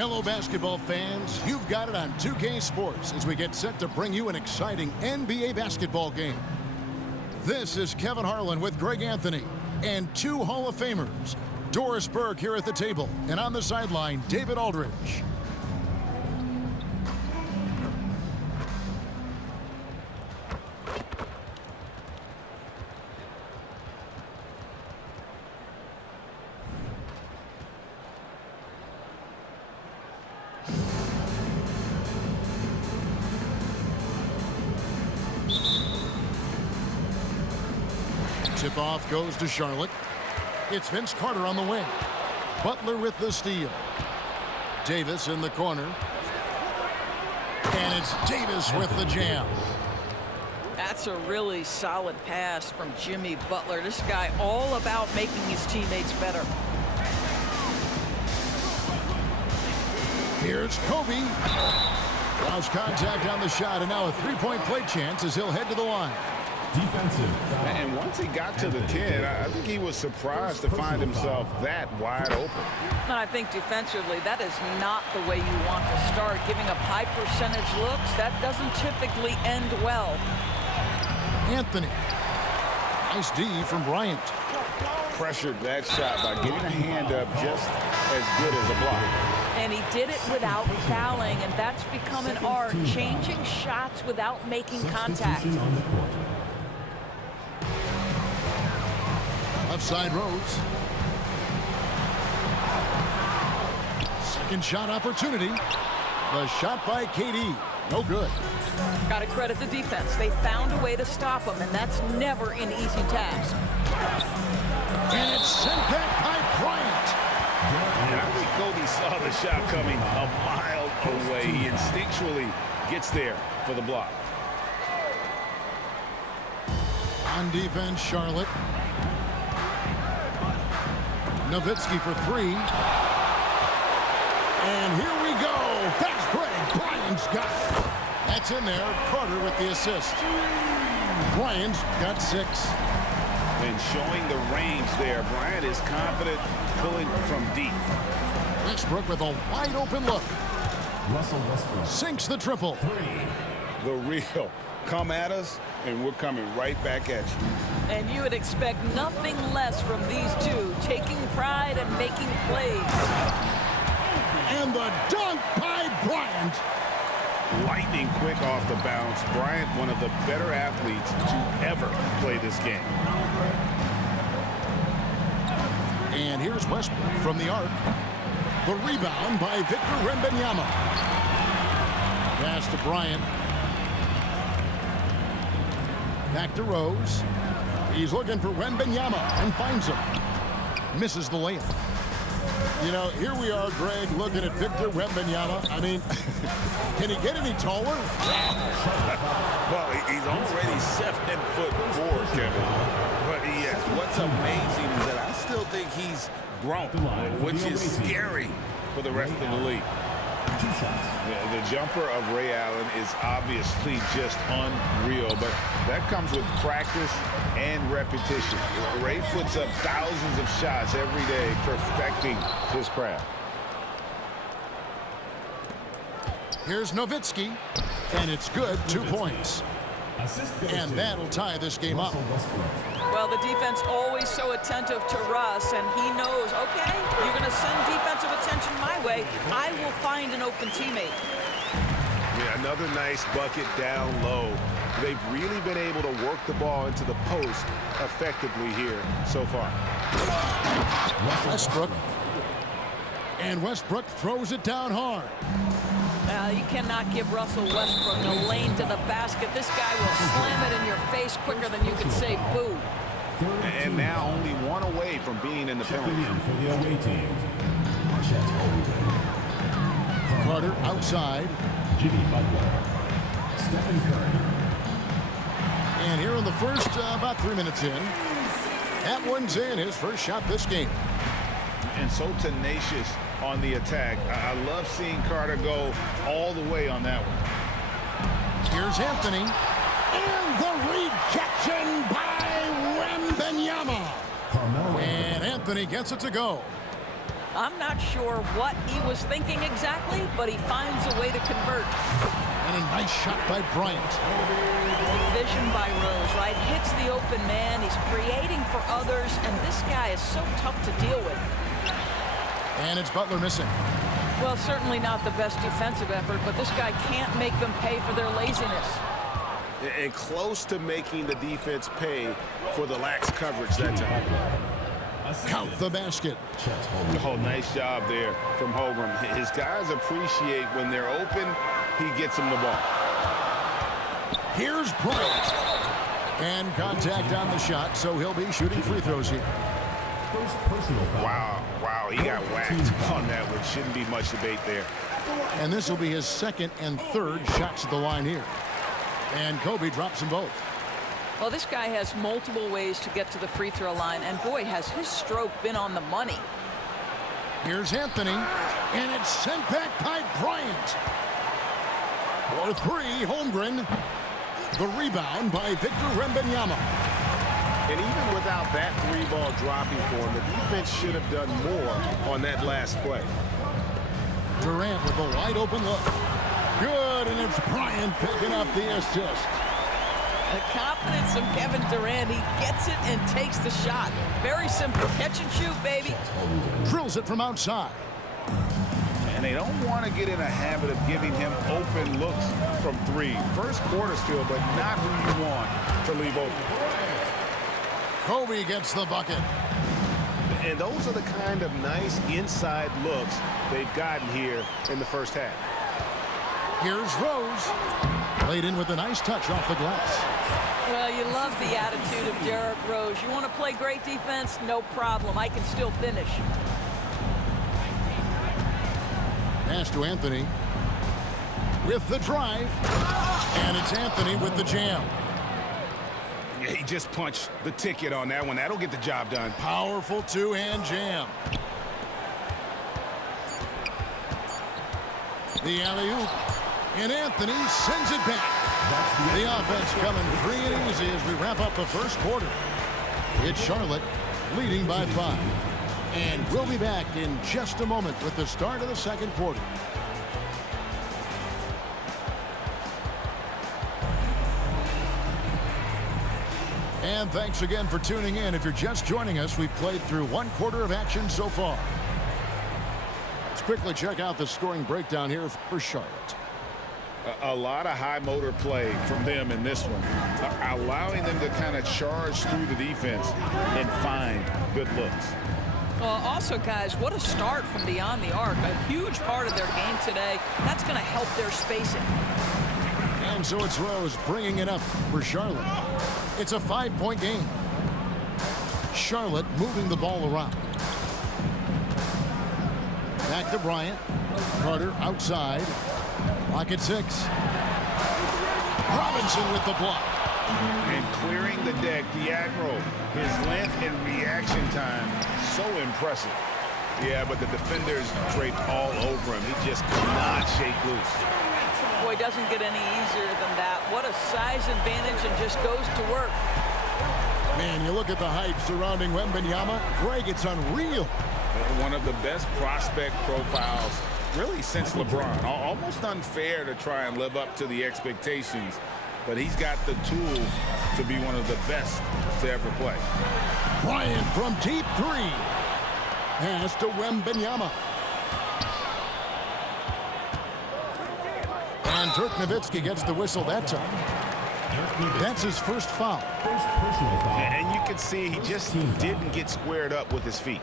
Hello, basketball fans. You've got it on 2K Sports as we get set to bring you an exciting NBA basketball game. This is Kevin Harlan with Greg Anthony and two Hall of Famers, Doris Burke here at the table, and on the sideline, David Aldridge. Tip-off goes to Charlotte. It's Vince Carter on the wing. Butler with the steal. Davis in the corner. And it's Davis with the jam. That's a really solid pass from Jimmy Butler. This guy all about making his teammates better. Here's Kobe. Lost contact on the shot, and now a three-point play chance as he'll head to the line. Defensive. And once he got to the 10, I think he was surprised to find himself that wide open. And I think defensively, that is not the way you want to start. Giving up high percentage looks, that doesn't typically end well. Anthony. Nice D from Bryant. Pressured that shot by getting a hand up just as good as a block. And he did it without fouling, and that's become an art, changing shots without making contact. Left side Rose. Second shot opportunity. The shot by KD. No good. Got to credit the defense. They found a way to stop him, and that's never an easy task. And it's sent back by Bryant. And I think Kobe saw the shot coming a mile away. He instinctually gets there for the block. On defense, Charlotte. Nowitzki for three. And here we go. Fast break. Bryant's got it. That's in there. Carter with the assist. Bryant's got 6. And showing the range there. Bryant is confident pulling from deep. Westbrook with a wide open look. Russell Westbrook. Sinks the triple. The real. Come at us, and we're coming right back at you. And you would expect nothing less from these two, taking pride and making plays. And the dunk by Bryant. Lightning quick off the bounce. Bryant, one of the better athletes to ever play this game. And here's Westbrook from the arc. The rebound by Victor Wembanyama. Pass to Bryant. Back to Rose. He's looking for Wembanyama and finds him. Misses the layup. You know, here we are, Greg, looking at Victor Wembanyama. I mean, can he get any taller? Well, he's already 7'4", Kevin. But yes, what's amazing is that I still think he's grown, which is scary for the rest of the league. The jumper of Ray Allen is obviously just unreal, but that comes with practice and repetition. Ray puts up thousands of shots every day, perfecting his craft. Here's Nowitzki, and it's good, 2 points. And that'll tie this game up. Well, the defense always so attentive to Russ, and he knows, okay, you're going to send defensive attention my way. I will find an open teammate. Yeah, another nice bucket down low. They've really been able to work the ball into the post effectively here so far. Westbrook. And Westbrook throws it down hard. You cannot give Russell Westbrook a lane to the basket. This guy will slam it in your face quicker than you can say boo. And now only one away from being in the penalty. For the away team. Carter outside. Jimmy Butler. Stephen Curry. And here in the first, about 3 minutes in. That one's in, his first shot this game. And so tenacious on the attack. I love seeing Carter go all the way on that one. Here's Anthony. And the rejection by Wembanyama. And Anthony gets it to go. I'm not sure what he was thinking exactly, but he finds a way to convert. And a nice shot by Bryant. Vision by Rose, right? Hits the open man. He's creating for others, and this guy is so tough to deal with. And it's Butler missing. Well, certainly not the best defensive effort, but this guy can't make them pay for their laziness. And close to making the defense pay for the lax coverage that time. Count the basket. Oh, nice job there from Holmgren. His guys appreciate when they're open, he gets them the ball. Here's Bryant. And contact on the shot, so he'll be shooting free throws here. First personal foul. Wow, he got whacked on that one. Shouldn't be much debate there. And this will be his second and third shots at the line here. And Kobe drops them both. Well, this guy has multiple ways to get to the free throw line, and boy, has his stroke been on the money. Here's Anthony, and it's sent back by Bryant. For three, Holmgren. The rebound by Victor Wembanyama. And even without that three ball dropping for him, the defense should have done more on that last play. Durant with a wide open look. Good, and it's Bryant picking up the assist. The confidence of Kevin Durant. He gets it and takes the shot. Very simple. Catch and shoot, baby. Drills it from outside. And they don't want to get in a habit of giving him open looks from three. First quarter still, but not who you want to leave open. Kobe gets the bucket. And those are the kind of nice inside looks they've gotten here in the first half. Here's Rose. Laid in with a nice touch off the glass. Well, you love the attitude of Derrick Rose. You want to play great defense? No problem. I can still finish. Pass to Anthony. With the drive. And it's Anthony with the jam. Yeah, he just punched the ticket on that one. That'll get the job done. Powerful two-hand jam. The alley-oop. And Anthony sends it back. The offense coming free and easy as we wrap up the first quarter. It's Charlotte leading by 5. And we'll be back in just a moment with the start of the second quarter. And thanks again for tuning in. If you're just joining us, we've played through one quarter of action so far. Let's quickly check out the scoring breakdown here for Charlotte. A lot of high motor play from them in this one, allowing them to kind of charge through the defense and find good looks. Well, also, guys, what a start from beyond the arc. A huge part of their game today. That's going to help their spacing. And so it's Rose bringing it up for Charlotte. It's a 5-point game. Charlotte moving the ball around. Back to Bryant. Carter outside. Lock at 6. Robinson with the block. And clearing the deck, the Admiral, his length and reaction time, so impressive. Yeah, but the defenders draped all over him. He just could not shake loose. Boy, doesn't get any easier than that. What a size advantage, and just goes to work. Man, you look at the hype surrounding Wembanyama. Greg, it's unreal. One of the best prospect profiles really since LeBron. Almost unfair to try and live up to the expectations, but he's got the tools to be one of the best to ever play. Bryant from deep 3. Pass to Wembanyama. And Dirk Nowitzki gets the whistle that time. That's his first foul. First personal foul. And you can see he just didn't get squared up with his feet.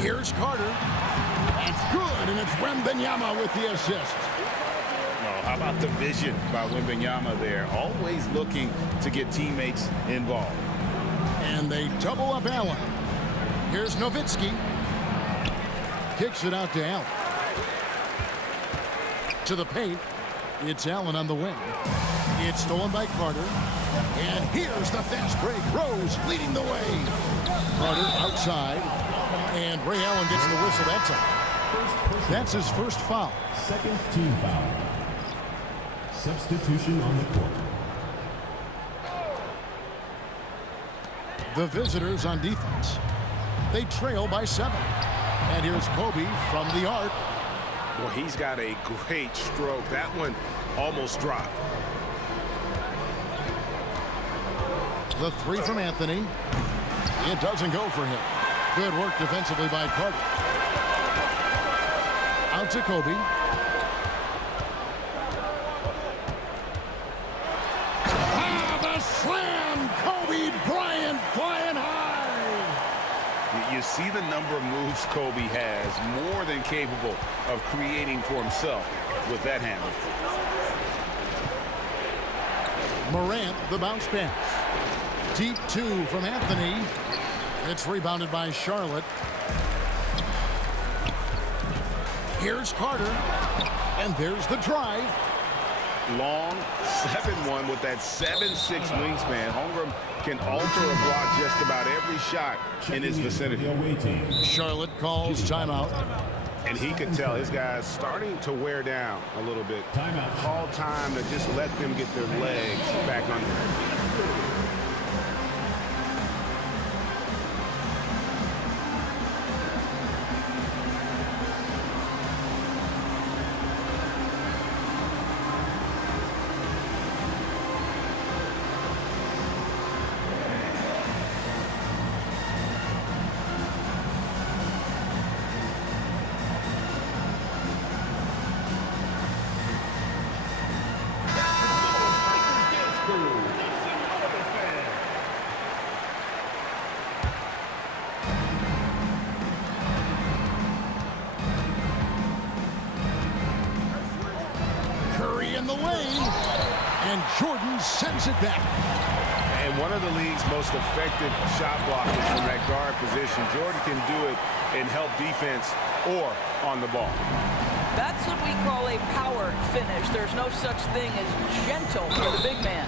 Here's Carter. That's good, and it's Wembanyama with the assist. Oh, how about the vision by Wembanyama there? Always looking to get teammates involved. And they double up Allen. Here's Nowitzki. Kicks it out to Allen. To the paint. It's Allen on the wing. It's stolen by Carter. And here's the fast break. Rose leading the way. Carter outside. And Ray Allen gets the whistle that time. That's his first foul. Second team foul. Substitution on the court. The visitors on defense. They trail by 7. And here's Kobe from the arc. Well, he's got a great stroke. That one almost dropped. The 3 from Anthony. It doesn't go for him. Good work defensively by Carter. Out to Kobe. The slam! Kobe Bryant flying high! You see the number of moves Kobe has, more than capable of creating for himself with that handle. Morant, the bounce pass. Deep 2 from Anthony. It's rebounded by Charlotte. Here's Carter. And there's the drive. Long 7-1 with that 7'6" wingspan. Holmgren can alter a block just about every shot in his vicinity. Charlotte calls timeout. And he could tell his guys starting to wear down a little bit. Timeout. Call time to just let them get their legs back under. And Jordan sends it back. And one of the league's most effective shot blockers from that guard position. Jordan can do it in help defense or on the ball. That's what we call a power finish. There's no such thing as gentle for the big man.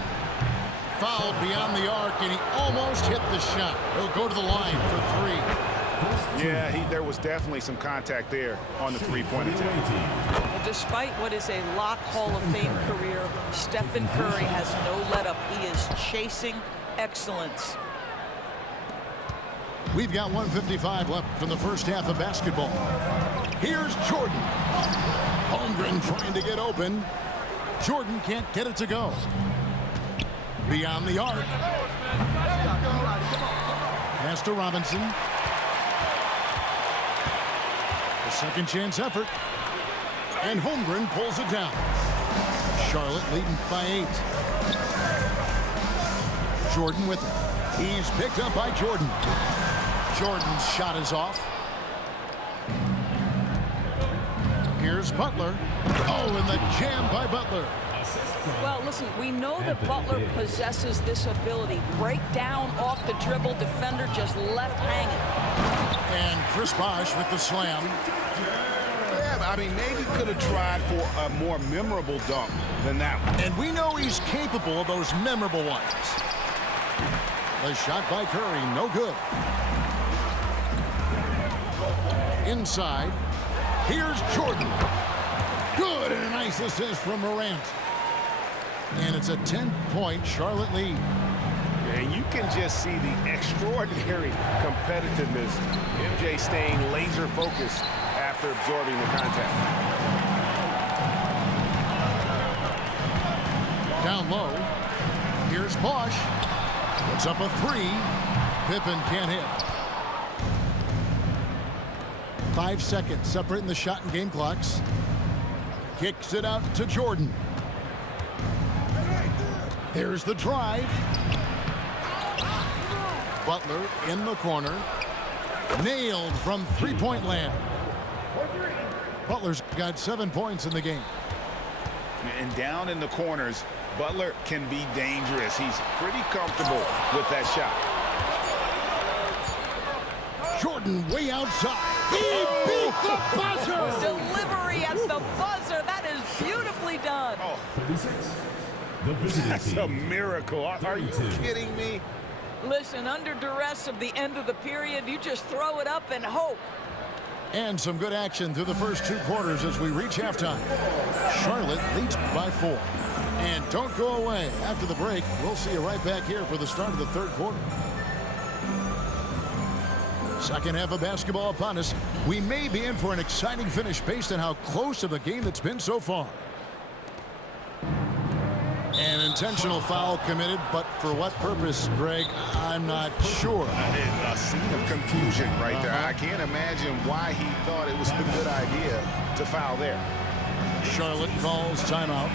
Fouled beyond the arc, and he almost hit the shot. He'll go to the line for 3. Yeah, there was definitely some contact there on the three-point attempt. Well, despite what is a lock Hall of Fame career, Stephen Curry has no let-up. He is chasing excellence. We've got 1:55 left from the first half of basketball. Here's Jordan. Holmgren trying to get open. Jordan can't get it to go. Beyond the arc. Pass to Robinson. A second chance effort. And Holmgren pulls it down. Charlotte leading by 8. Jordan with it. He's picked up by Jordan. Jordan's shot is off. Here's Butler. Oh, and the jam by Butler. Well, listen, we know that Butler possesses this ability. Break down off the dribble, defender just left hanging. And Chris Bosh with the slam. Yeah, I mean, maybe could have tried for a more memorable dunk than that one. And we know he's capable of those memorable ones. The shot by Curry, no good. Inside. Here's Jordan. Good, and a nice assist from Morant. And it's a 10-point Charlotte lead. And you can just see the extraordinary competitiveness. MJ staying laser focused after absorbing the contact. Down low. Here's Bosh. Puts up a 3. Pippen can't hit. 5 seconds separating the shot and game clocks. Kicks it out to Jordan. There's the drive. Butler in the corner. Nailed from three-point land. Butler's got 7 points in the game. And down in the corners, Butler can be dangerous. He's pretty comfortable with that shot. Jordan way outside. He beat the buzzer! Delivery at the buzzer. That is beautifully done. Oh, 36. The visiting that's a team. miracle. Are you 32. kidding me? Listen, under duress of the end of the period, you just throw it up and hope. And some good action through the first 2 quarters as we reach halftime. Charlotte leads by 4. And don't go away. After the break, we'll see you right back here for the start of the third quarter. Second half of basketball upon us. We may be in for an exciting finish based on how close of a game it's been so far. An intentional foul committed, but for what purpose, Greg? I'm not sure. A scene of confusion right there. I can't imagine why he thought it was a good idea to foul there. Charlotte calls timeout.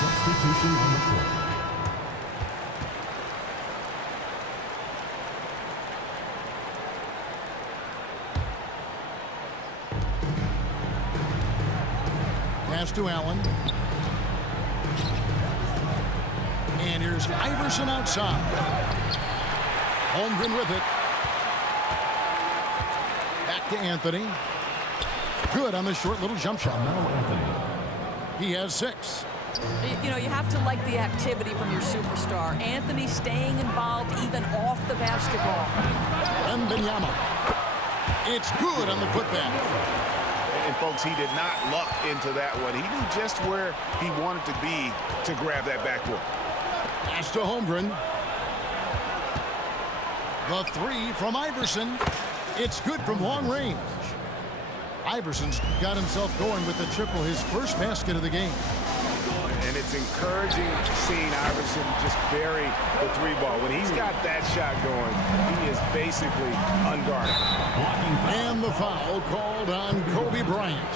Substitution on the court. Pass to Allen. And here's Iverson outside. Holmgren with it. Back to Anthony. Good on the short little jump shot. He has 6. You know, you have to like the activity from your superstar. Anthony staying involved even off the basketball. Wembanyama. It's good on the putback. And, folks, he did not luck into that one. He knew just where he wanted to be to grab that backboard. Pass to Holmgren. The 3 from Iverson. It's good from long range. Iverson's got himself going with the triple, his first basket of the game. And it's encouraging seeing Iverson just bury the 3-ball. When he's got that shot going, he is basically unguarded. And the foul called on Kobe Bryant.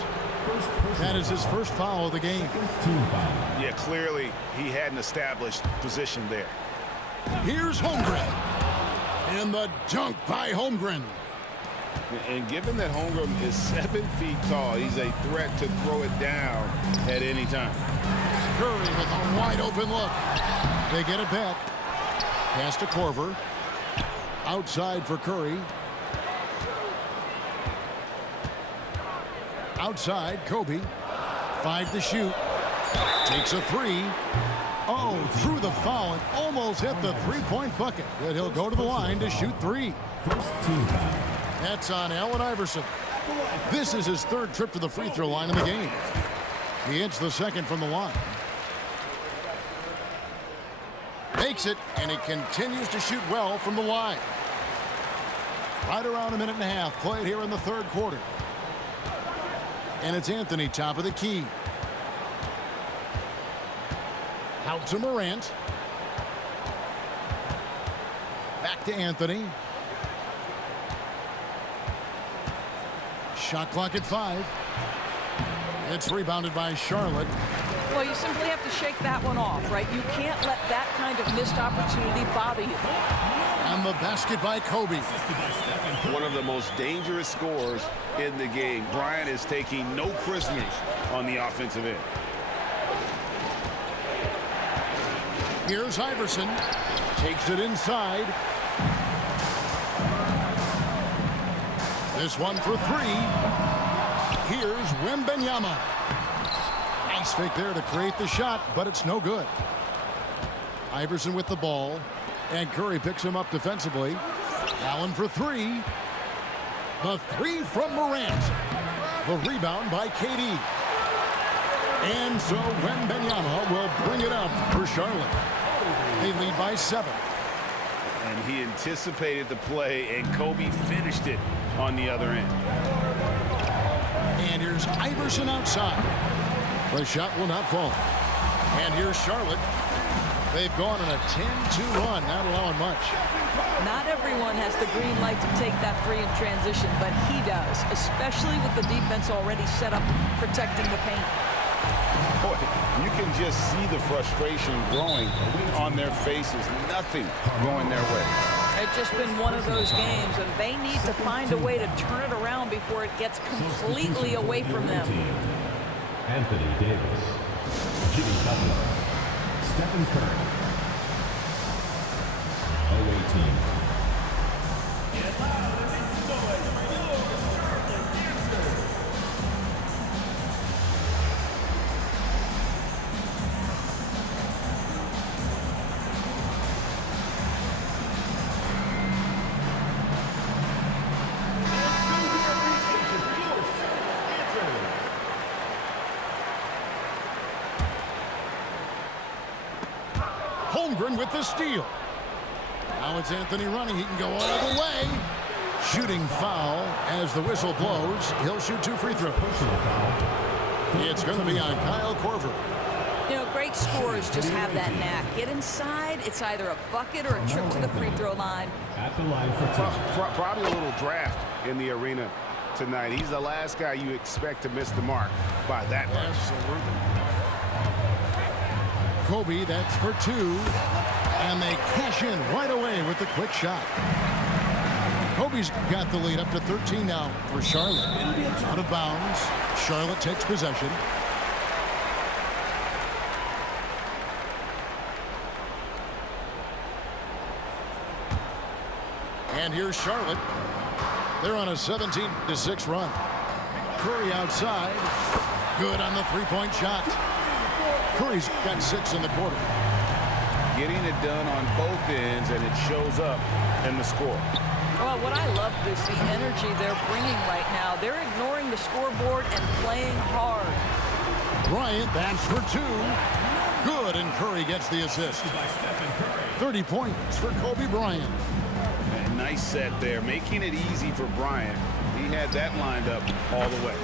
That is his first foul of the game. Yeah, clearly he had an established position there. Here's Holmgren. And the dunk by Holmgren. And given that Holmgren is 7 feet tall, he's a threat to throw it down at any time. Curry with a wide open look. They get it back. Pass to Korver. Outside for Curry. Outside, Kobe. 5 to shoot. Takes a 3. Oh, threw the foul and almost hit the 3-point bucket. But he'll go to the line to shoot 3. That's on Allen Iverson. This is his 3rd trip to the free throw line in the game. He hits the 2nd from the line. Makes it, and he continues to shoot well from the line. Right around a minute and a half played here in the 3rd quarter. And it's Anthony, top of the key. Out to Morant. Back to Anthony. Shot clock at 5. It's rebounded by Charlotte. Well, you simply have to shake that one off, right? You can't let that kind of missed opportunity bother you. And the basket by Kobe. One of the most dangerous scorers in the game. Bryant is taking no prisoners on the offensive end. Here's Iverson. Takes it inside. This one for 3. Here's Wembanyama. Nice fake there to create the shot, but it's no good. Iverson with the ball, and Curry picks him up defensively. Allen for 3. The 3 from Morant. The rebound by KD. And so Wembanyama will bring it up for Charlotte. They lead by 7. And he anticipated the play, and Kobe finished it on the other end. And here's Iverson outside. The shot will not fall. And here's Charlotte. They've gone on a 10-2 run, not allowing much. Not everyone has the green light to take that 3 in transition, but he does, especially with the defense already set up protecting the paint. Boy, you can just see the frustration growing on their faces. Nothing going their way. It's just been one of those games, and they need to find a way to turn it around before it gets completely away from them. Anthony Davis, Jimmy Butler, Stephen Curry. Away team. with the steal. Now it's Anthony running. He can go all the way. Shooting foul as the whistle blows. He'll shoot 2 free throws. It's going to be on Kyle Korver. You know, great scorers just have that knack. Get inside, it's either a bucket or a trip to the free throw line. At the line for two. Probably a little draft in the arena tonight. He's the last guy you expect to miss the mark by that much. Absolutely. Kobe, that's for 2. And they cash in right away with the quick shot. Kobe's got the lead up to 13 now for Charlotte. Out of bounds. Charlotte takes possession. And here's Charlotte. They're on a 17-6 run. Curry outside. Good on the three-point shot. Curry's got 6 in the quarter. Getting it done on both ends, and it shows up in the score. Well, what I love is the energy they're bringing right now. They're ignoring the scoreboard and playing hard. Bryant, that's for 2. Good, and Curry gets the assist. 30 points for Kobe Bryant. And nice set there, making it easy for Bryant. He had that lined up all the way.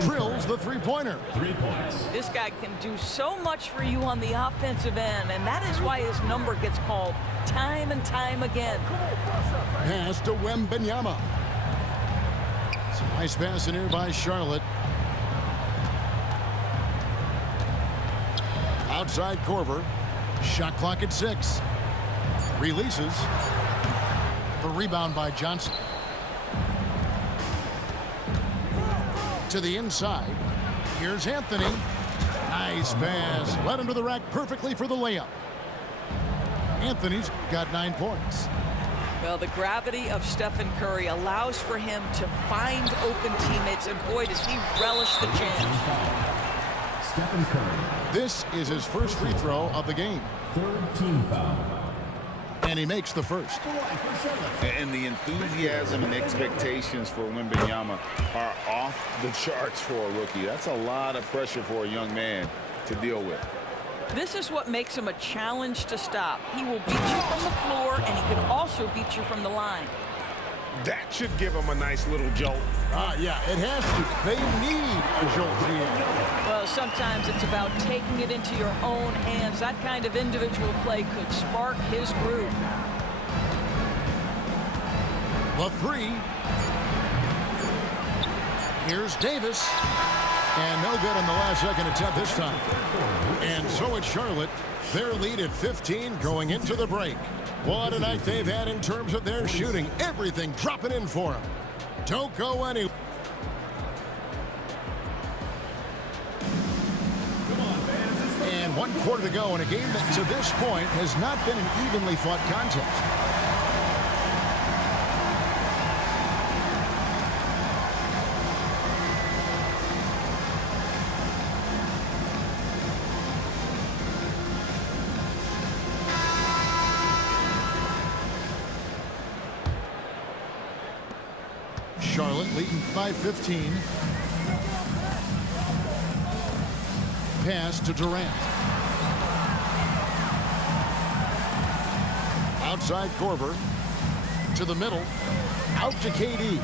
Drills the three-pointer. 3 points. This guy can do so much for you on the offensive end, and that is why his number gets called time and time again. Pass to Wembanyama. Some nice pass in here by Charlotte. Outside Korver. Shot clock at 6. Releases. The rebound by Johnson. To the inside. Here's Anthony. Nice pass. Led into the rack perfectly for the layup. Anthony's got 9 points. Well, the gravity of Stephen Curry allows for him to find open teammates, and boy, does he relish the chance. Stephen Curry. This is his first free throw of the game. 3rd team foul. And he makes the first. And the enthusiasm and expectations for Wembanyama are off the charts for a rookie. That's a lot of pressure for a young man to deal with. This is what makes him a challenge to stop. He will beat you from the floor, and he can also beat you from the line. That should give him a nice little jolt. Yeah, it has to. They need a jolt here. Well, sometimes it's about taking it into your own hands. That kind of individual play could spark his groove. The 3. Here's Davis. And no good on the last second attempt this time. And so it's Charlotte. Their lead at 15 going into the break. What a night they've had in terms of their shooting. Everything dropping in for them. Don't go anywhere. And 1 quarter to go in a game that to this point has not been an evenly fought contest. Charlotte leading by 15. Pass to Durant. Outside Korver. To the middle. Out to KD.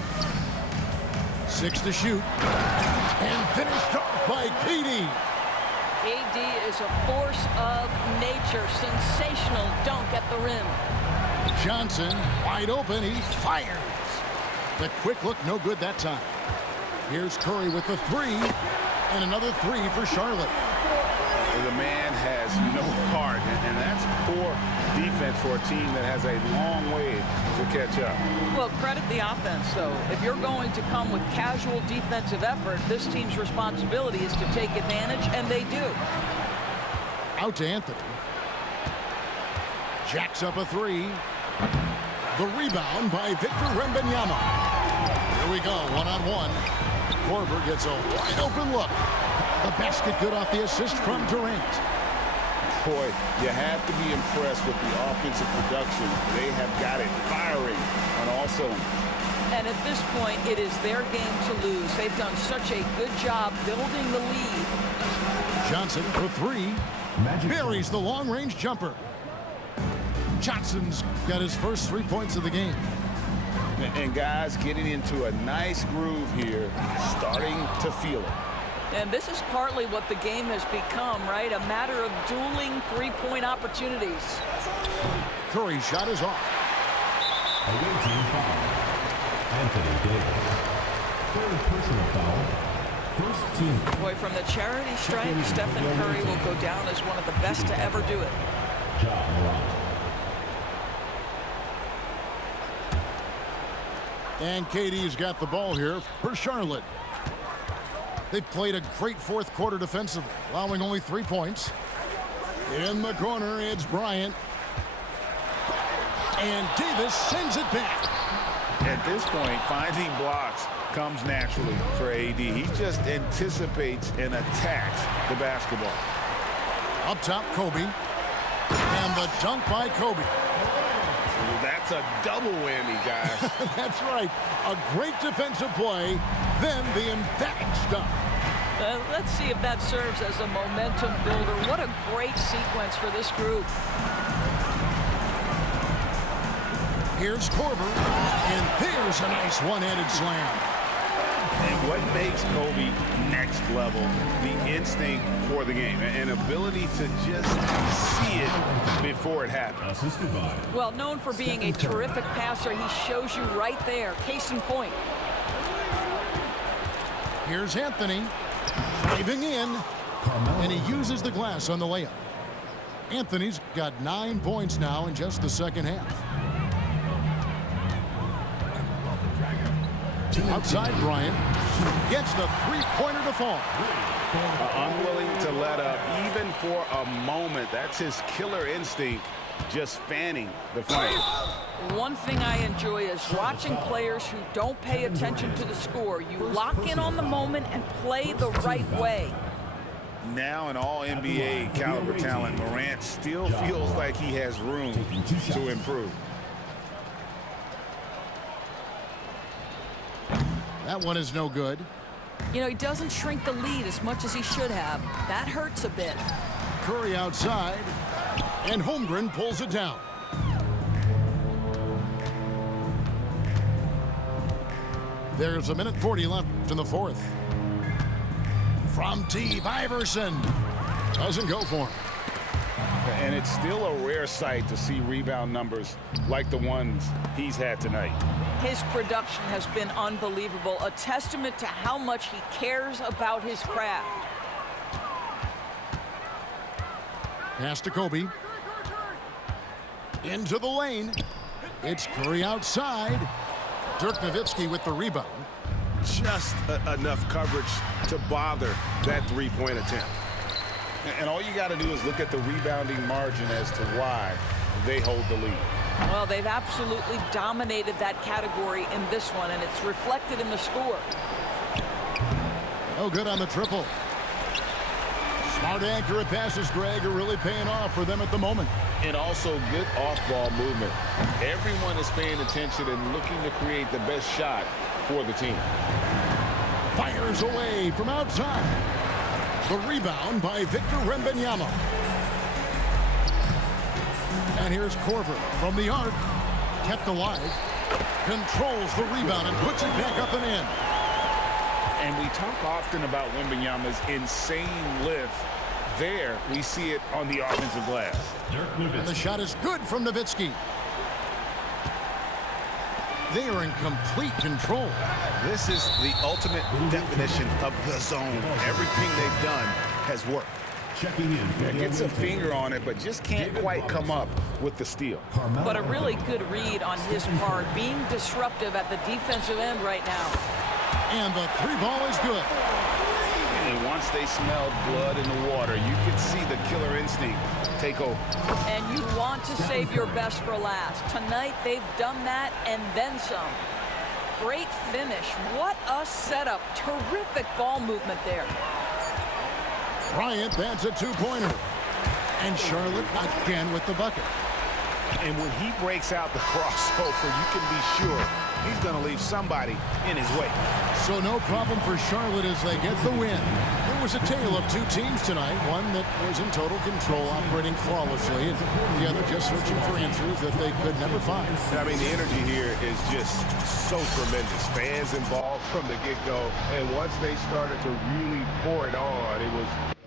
6 to shoot. And finished off by KD. KD is a force of nature. Sensational dunk at the rim. Johnson wide open. He fires. The quick look, no good that time. Here's Curry with the 3, and another 3 for Charlotte. The man has no heart, and that's poor defense for a team that has a long way to catch up. Well, credit the offense, though. If you're going to come with casual defensive effort, this team's responsibility is to take advantage, and they do. Out to Anthony. Jacks up a 3. The rebound by Victor Wembanyama. Here we go, one-on-one. Korver gets a wide open look. The basket good off the assist from Durant. Boy, you have to be impressed with the offensive production. They have got it firing on all cylinders. And at this point, it is their game to lose. They've done such a good job building the lead. Johnson for 3. Magic Buries the long-range jumper. Johnson's got his first 3 points of the game. And guys getting into a nice groove here, starting to feel it. And this is partly what the game has become, right? A matter of dueling three-point opportunities. Curry's shot is off. Away team foul. Anthony Davis. Third personal foul. First team. Boy, from the charity stripe, Stephen Curry will go down as one of the best to ever do it. Ja Morant. And KD's got the ball here for Charlotte. They've played a great fourth quarter defensively, allowing only 3 points. In the corner, it's Bryant. And Davis sends it back. At this point, finding blocks comes naturally for AD. He just anticipates and attacks the basketball. Up top, Kobe. And the dunk by Kobe. That's a double whammy, guys. That's right. A great defensive play, then the emphatic stuff. Let's see if that serves as a momentum builder. What a great sequence for this group. Here's Korver, and there's a nice one-handed slam. And what makes Kobe next level, the instinct for the game, an ability to just see it before it happens. Assisted by. Well, known for being a terrific passer, he shows you right there. Case in point. Here's Anthony, driving in, and he uses the glass on the layup. Anthony's got 9 points now in just the second half. Outside, Bryant gets the three-pointer to fall. Unwilling to let up even for a moment. That's his killer instinct, just fanning the flame. One thing I enjoy is watching players who don't pay attention to the score. You lock in on the moment and play the right way. Now an all-NBA caliber talent, Morant still feels like he has room to improve. That one is no good. You know, he doesn't shrink the lead as much as he should have. That hurts a bit. Curry outside, and Holmgren pulls it down. There's a minute 40 left in the fourth. From T. Iverson. Doesn't go for him. And it's still a rare sight to see rebound numbers like the ones he's had tonight. His production has been unbelievable, a testament to how much he cares about his craft. Pass to Kobe. Into the lane. It's Curry outside. Dirk Nowitzki with the rebound. Just enough coverage to bother that three-point attempt. And all you got to do is look at the rebounding margin as to why they hold the lead. Well, they've absolutely dominated that category in this one, and it's reflected in the score. No good on the triple. Smart, accurate passes, Greg, are really paying off for them at the moment. And also good off-ball movement. Everyone is paying attention and looking to create the best shot for the team. Fires away from outside. The rebound by Victor Wembanyama. And here's Korver from the arc. Kept alive. Controls the rebound and puts it back up and in. And we talk often about Wembanyama's insane lift. There, we see it on the offensive glass. And the shot is good from Nowitzki. They are in complete control. This is the ultimate definition of the zone. Everything they've done has worked. Checking in. Gets a finger on it, but just can't quite come up with the steal. But a really good read on his part, being disruptive at the defensive end right now. And the three ball is good. And once they smelled blood in the water, you could see the killer instinct take over. And you want to save your best for last. Tonight, they've done that and then some. Great finish. What a setup. Terrific ball movement there. Bryant, that's a two-pointer. And Charlotte again with the bucket. And when he breaks out the crossover, you can be sure he's going to leave somebody in his way. So no problem for Charlotte as they get the win. was a tale of two teams tonight, one that was in total control, operating flawlessly, and the other just searching for answers that they could never find. I mean, the energy here is just so tremendous. Fans involved from the get-go, and once they started to really pour it on, it was